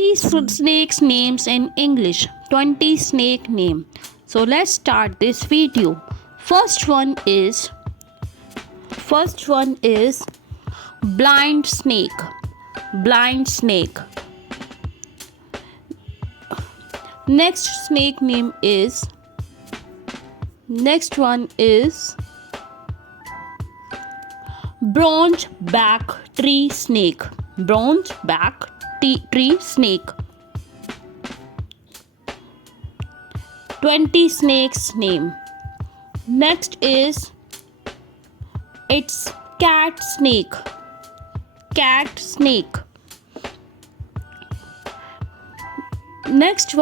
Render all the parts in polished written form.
20 snakes names in English. 20 snake name. So let's start this video. First one is blind snake. Blind snake. Next one is bronze back tree snake. Bronze back tree snake. 20 snakes name. Next is it's cat snake. Cat snake. Next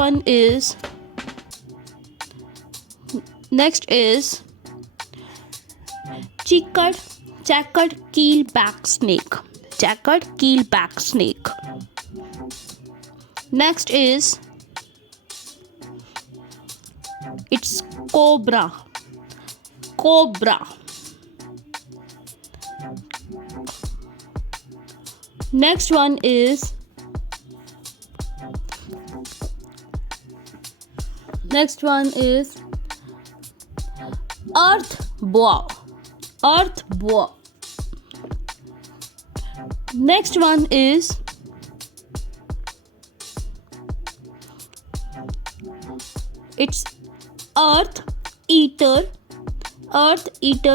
is checkered keelback snake. Checkered keelback snake. Next is it's cobra. Cobra. Next one is earth boa. Earth boa. Next one is it's earth eater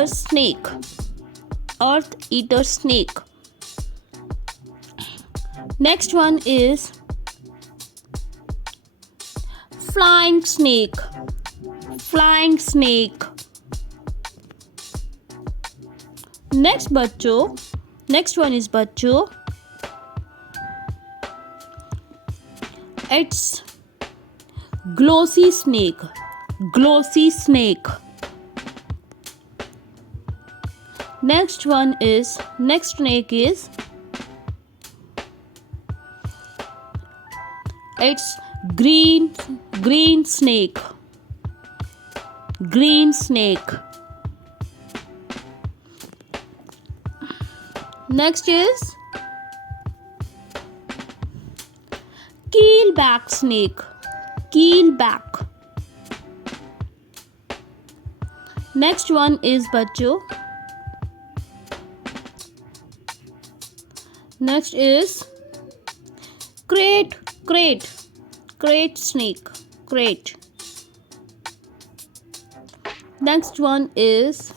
snake. Earth eater snake. Next one is flying snake. Flying snake. Next one is बच्चों it's glossy snake. Glossy snake. Next snake is it's green snake. Green snake. Next is keelback snake. Keelback. Next one is बच्चों next is crate snake. Crate. Next one is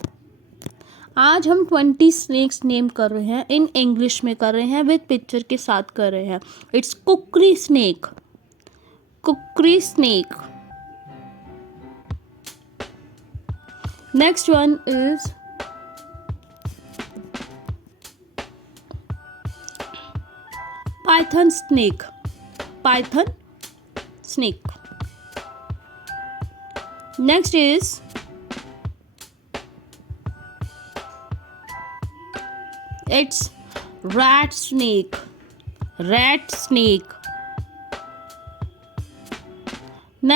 आज हम 20 snacks name कर रहे हैं in English में कर रहे हैं विद पिक्चर के साथ कर रहे हैं. It's cookery snake. Cookery snake. Next one is Python snake. Python snake. Next is it's rat snake. Rat snake. Next one